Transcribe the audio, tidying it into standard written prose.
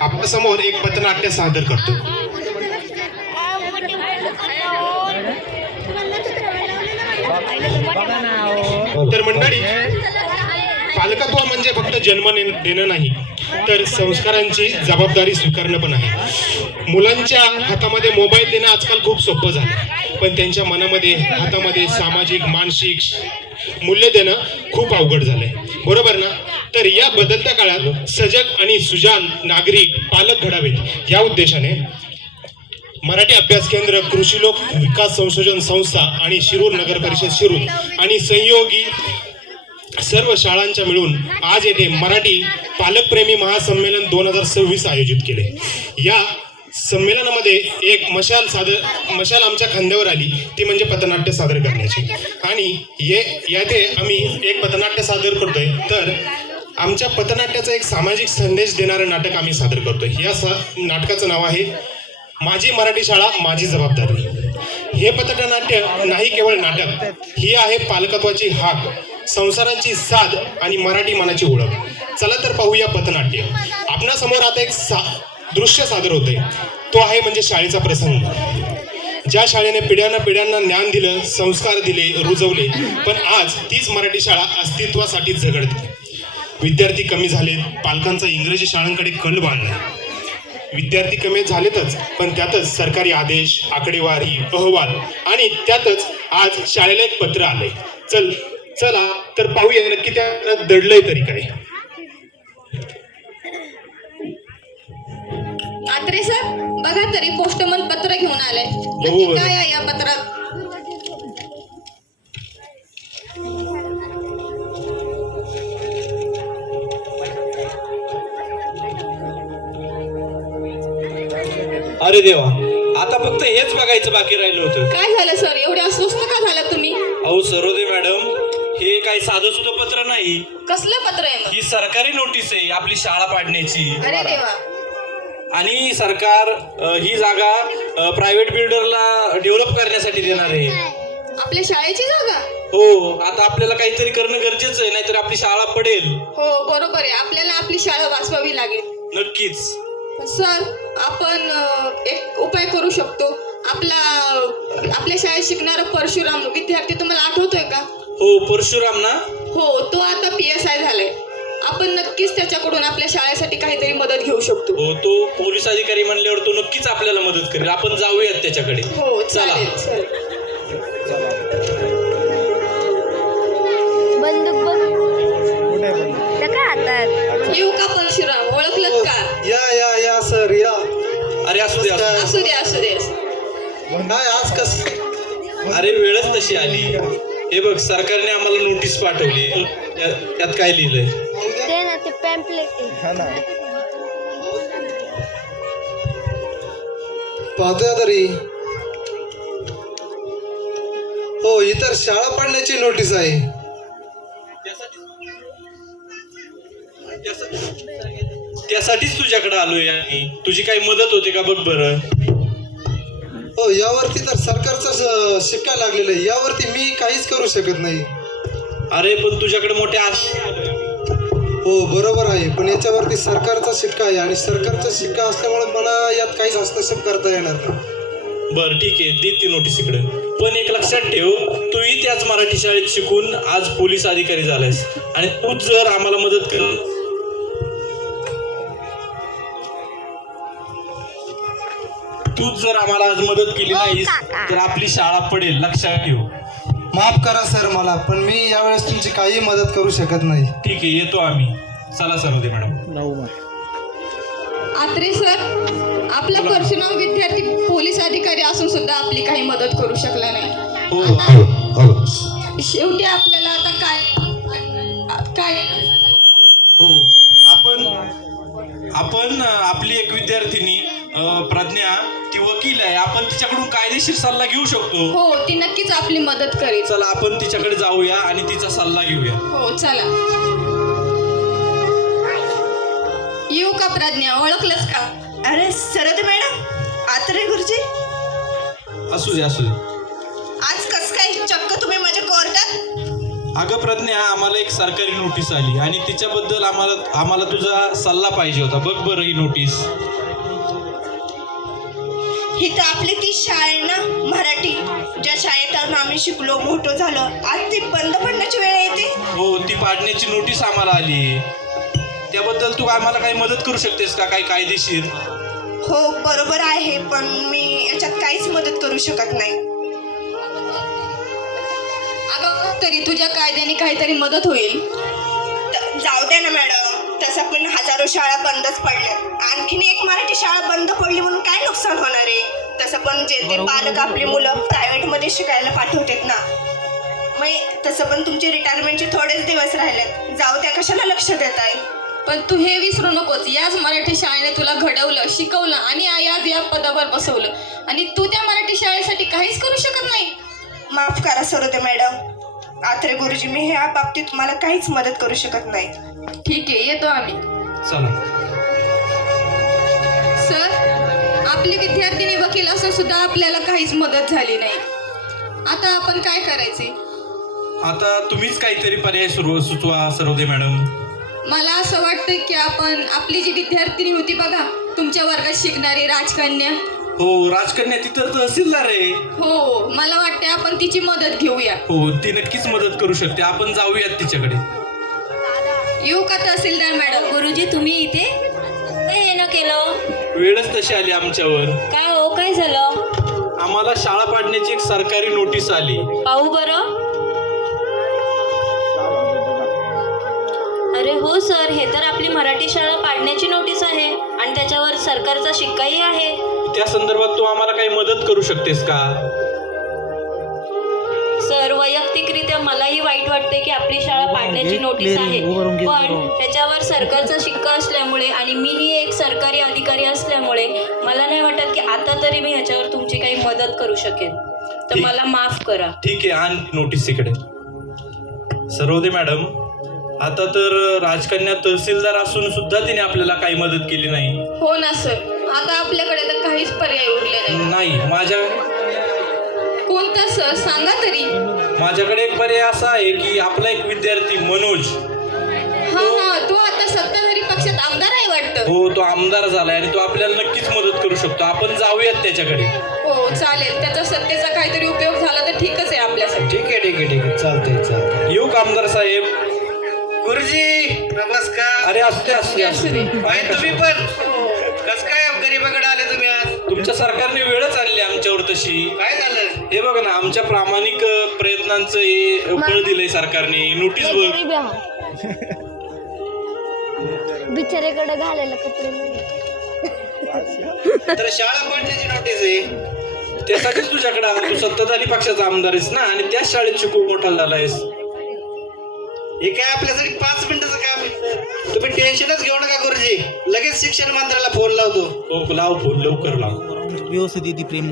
आपल्यासमोर एक पथनाट्य सादर करतो. तर मंडळी, पालकत्व म्हणजे फक्त जन्म देणं नाही, तर संस्कारांची जबाबदारी स्वीकारणं पण आहे. मुलांच्या हातामध्ये मोबाईल देणं आजकाल खूप सोपं झालं, पण त्यांच्या मनामध्ये हातामध्ये सामाजिक मानसिक मूल्य देणं खूप अवघड झालंय, बरोबर ना? तर या बदलत्या काळात सजग आणि सुजाण नागरिक पालक घडावेत या उद्देशाने मराठी अभ्यास केंद्र, कृषी लोक विकास संशोधन संस्था आणि शिरूर नगर परिषद शिरूर आणि संयोगी सर्व शाळांच्या मिळून आज येथे मराठी पालकप्रेमी महासंमेलन 2026 आयोजित केले. या संमेलनामध्ये एक मशाल आमच्या खांद्यावर आली, ती म्हणजे पथनाट्य सादर करण्याची. आणि याथे आम्ही एक पथनाट्य सादर करतोय. तर आमच्या पथनाट्याचा एक सामाजिक संदेश देणारं नाटक आम्ही सादर करतोय. या नाटकाचं नाव आहे माझी मराठी शाळा माझी जबाबदारी. हे पथनाट्य नाही केवळ नाटक, ही आहे पालकत्वाची हाक, संसारांची साध आणि मराठी मनाची ओळख. चला तर पाहूया पथनाट्य. आपणासमोर आता एक दृश्य सादर होतंय, तो आहे म्हणजे शाळेचा प्रसंग. ज्या शाळेने पिढ्यांना ज्ञान दिलं, संस्कार दिले, रुजवले, पण आज तीच मराठी शाळा अस्तित्वासाठी झगडते. विद्यार्थी कमी झालेत, पालकांचा इंग्रजी शाळांकडे कल वाढला. विद्यार्थी कमी झालेतच, पण त्यातच सरकारी आदेश, आकडेवारी, अहवाल आणि त्यातच आज शाळेला एक पत्र आलंय. चला तर पाहूया नक्की त्यात दडलंय तरी काय. आत्रे सर, बघा तरी पोस्टमन पत्र घेऊन आलंय. नक्की काय आहे या पत्रात? अरे देवा, आता फक्त हेच बघायचं बाकी राहिलं होतं. काय झालं सर, एवढे अस्वस्थ का झाला तुम्ही? अहो सरोदे मॅडम, हे काही साधं सुद्धा पत्र नाही. कसलं पत्र आहे मग? ही सरकारी नोटीस आहे आपली शाळा पाडण्याची. अरे देवा. आणि सरकार ही जागा प्रायव्हेट बिल्डरला डेव्हलप करण्यासाठी देणार आहे. आपल्या शाळेची जागा? हो, आता आपल्याला काहीतरी करणं गरजेचं आहे, नाहीतर आपली शाळा पडेल. हो बरोबर आहे, आपल्याला आपली शाळा वाचवावी लागेल. नक्कीच सर, आपण एक उपाय करू शकतो. आपल्या शाळेत शिकणारा परशुराम विद्यार्थी तुम्हाला आठवतोय का? हो, परशुराम ना? हो, तो आता PSI झालाय. आपण नक्कीच त्याच्याकडून आपल्या शाळेसाठी काहीतरी मदत घेऊ शकतो. हो, तो पोलीस अधिकारी म्हणल्यावर तो नक्कीच आपल्याला मदत करेल. आपण जाऊयात त्याच्याकडे. हो चला. बंदूक बघ का हातात. येऊ का परशुराम, ओळखलत का? या सर या. अरे असू दे. असू दे. काय आज कस? अरे वेळच तशी आली. हे बघ, सरकारने आम्हाला नोटीस पाठवली. त्यात काय लिहिलंय? ते ना ते पॅम्पलेट. पाहतोय तरी. हो, इतर शाळा पाडण्याची नोटीस आहे. त्यासाठीच तुझ्याकडे आलोय. तुझी काही मदत होते का बघ बरं. हो, यावरती तर सरकारचा शिक्का लागलेला आहे. यावरती मी काहीच करू शकत नाही. अरे पण तुझ्याकडे मोठे आशा. हो बरोबर आहे, पण याच्यावरती सरकारचा शिक्का आहे आणि सरकारचा शिक्का असल्यामुळे मला यात काहीच हस्तक्षेप करता येणार नाही. बरं ठीक आहे, दे ती नोटीस इकडे. पण एक लक्षात ठेव, तूही त्याच मराठी शाळेत शिकून आज पोलीस अधिकारी झालायस आणि तूच जर आम्हाला मदत कर, तूच जर आम्हाला आज मदत केली नाहीस तर आपली शाळा पडेल, लक्षात ठेव. माफ करा सर मला, पण मी यावेळेस तुमची काही मदत करू शकत नाही. ठीक आहे, येतो आम्ही. चला सरोदे मॅडम. आत्रे सर, आपला परशुराम विद्यार्थी पोलीस अधिकारी असून सुद्धा आपली काही मदत करू शकला नाही. हो शेवटी आपल्याला आता काय हो, आपण आपली एक विद्यार्थिनी प्रज्ञा, ती वकील आहे. आपण तिच्याकडून कायदेशीर सल्ला घेऊ शकतो. हो, ती नक्कीच आपली मदत करेल. चला आपण तिच्याकडे जाऊया आणि तिचा सल्ला घेऊया. हो चला. येऊ का प्रज्ञा, ओळखलंस का? अरे सरोदे मॅडम, आत्रे गुरुजी. असू दे. आज कस काय चक्क तुम्ही माझ्या कोर्टात? अगं प्रज्ञा, आम्हाला एक सरकारी नोटीस आली आणि तिच्याबद्दल आम्हाला तुझा सल्ला पाहिजे होता. बघ बरं ही नोटीस. ही तर आपली ती शाळा आहे ना, मराठी, ज्या शाळेत आम्ही शिकलो मोठं झालं, आज ती बंद पडण्याची वेळ येते. हो, ती पाडण्याची नोटीस आम्हाला आली. त्याबद्दल तू आम्हाला काही मदत करू शकतेस का, काही कायदेशीर? हो बरोबर आहे, पण मी याच्यात काहीच मदत करू शकत नाही. अगं तरी तुझ्या कायद्याने काहीतरी मदत होईल. जाऊ द्या ना मॅडम, तसं पण हजारो शाळा बंदच पडल्या, आणखीन एक मराठी शाळा बंद पडली म्हणून काय नुकसान होणार आहे? तसं पण जे ते पालक आपली मुलं प्रायव्हेटमध्ये शिकायला पाठवतात ना, मग तसं पण तुमचे रिटायरमेंटचे थोडेच दिवस राहिलेत, जाऊ त्या कशाला लक्ष देत आहे? पण तू हे विसरू नकोस, याच मराठी शाळेने तुला घडवलं, शिकवलं आणि आज या पदावर बसवलं, आणि तू त्या मराठी शाळेसाठी काहीच करू शकत नाही. माफ करा सरोदे मॅडम, आत्रे गुरुजी, मी ह्या बाबतीत तुम्हाला काहीच मदत करू शकत नाही. ठीक आहे, येतो आम्ही. चला. सर, आपले विद्यार्थिनी वकील असून सुद्धा आपल्याला काहीच मदत झाली नाही. आता आपण काय करायचे? आता तुम्हीच काहीतरी पर्याय सुचवा सरोदे मॅडम. मला असं वाटतं की आपण आपली जी विद्यार्थिनी होती बघा, तुमच्या वर्गात शिकणारी राजकन्या. हो, राजकन्या ती तर तहसीलदार आहे. हो, मला वाटते आपण तिची मदत घेऊया. हो, ती नक्कीच मदत करू शकते. आपण जाऊयात तिच्याकडे. येऊ का तहसीलदार मॅडम? गुरुजी तुम्ही इथे काय येणं केलं? वेळच तशी आली आमच्यावर. काय हो, काय झालं? आम्हाला शाळा पाडण्याची एक सरकारी नोटीस आली. पाहू बरं. अरे हो सर, हे तर आपली मराठी शाळा पाडण्याची नोटीस आहे आणि त्याच्यावर सरकारचा शिक्काही आहे. त्या संदर्भात तू आम्हाला काही मदत करू शकतेस का? सर, वैयक्तिकरित्या मलाही वाईट वाटते की आपली शाळा पाडण्याची नोटीस आहे, पण त्याच्यावर सरकारचा शिक्का असल्यामुळे आणि मीही एक सरकारी अधिकारी असल्यामुळे मला नाही वाटत की आता तरी मी ह्याच्यावर तुमची काही मदत करू शकेन, तर ठीक. मला माफ करा. ठीक आहे, आण नोटीस इकडे. सरोदे मॅडम, आता तर राजकन्या तहसीलदार असून सुद्धा तिने आपल्याला काही मदत केली नाही. हो ना सर, आता आपल्याकडे तर काहीच पर्याय उरले नाही. कोणता सर, सांगा तरी. माझ्याकडे एक पर्याय असा आहे की आपला एक विद्यार्थी मनोज, हा, तो आता सत्ताधारी पक्षात आमदार आहे वाटतं. हो, तो आमदार झालाय आणि तो आपल्याला नक्कीच मदत करू शकतो. आपण जाऊयात त्याच्याकडे. हो चालेल, त्याचा सत्तेचा काहीतरी उपयोग झाला तर ठीकच आहे आपल्यासाठी. ठीक आहे, चालतंय. येऊ का आमदार साहेब? गुरुजी नमस्कार. अरे असते असते असू दे. बाई, तुम्ही पण कस काय गरीबाकडे आले तुम्ही आज? तुमच्या सरकारने वेळच आणली आमच्यावर तशी. काय झालं? हे बघ ना, आमच्या प्रामाणिक प्रयत्नांचं हे फळ दिलंय सरकारने. नोटीस बघ. बिचारेकडे घालायला कपडे नाही. तर शाळा पाडण्याची नोटीस आहे. त्यासाठीच तुझ्याकडे आला. तू सत्ताधारी पक्षाचा आमदार आहेस ना, आणि त्याच शाळेत शिकून मोठा झालायस. हे काय आपल्यासाठी 5 मिनिटाचं काम आहे. तुम्ही टेन्शनच घेऊ नका गुरुजी, लगेच शिक्षण मंत्र्याला फोन लावतो. हो, लाव फोन, लवकर लाव. व्यवस्थित येते प्रेम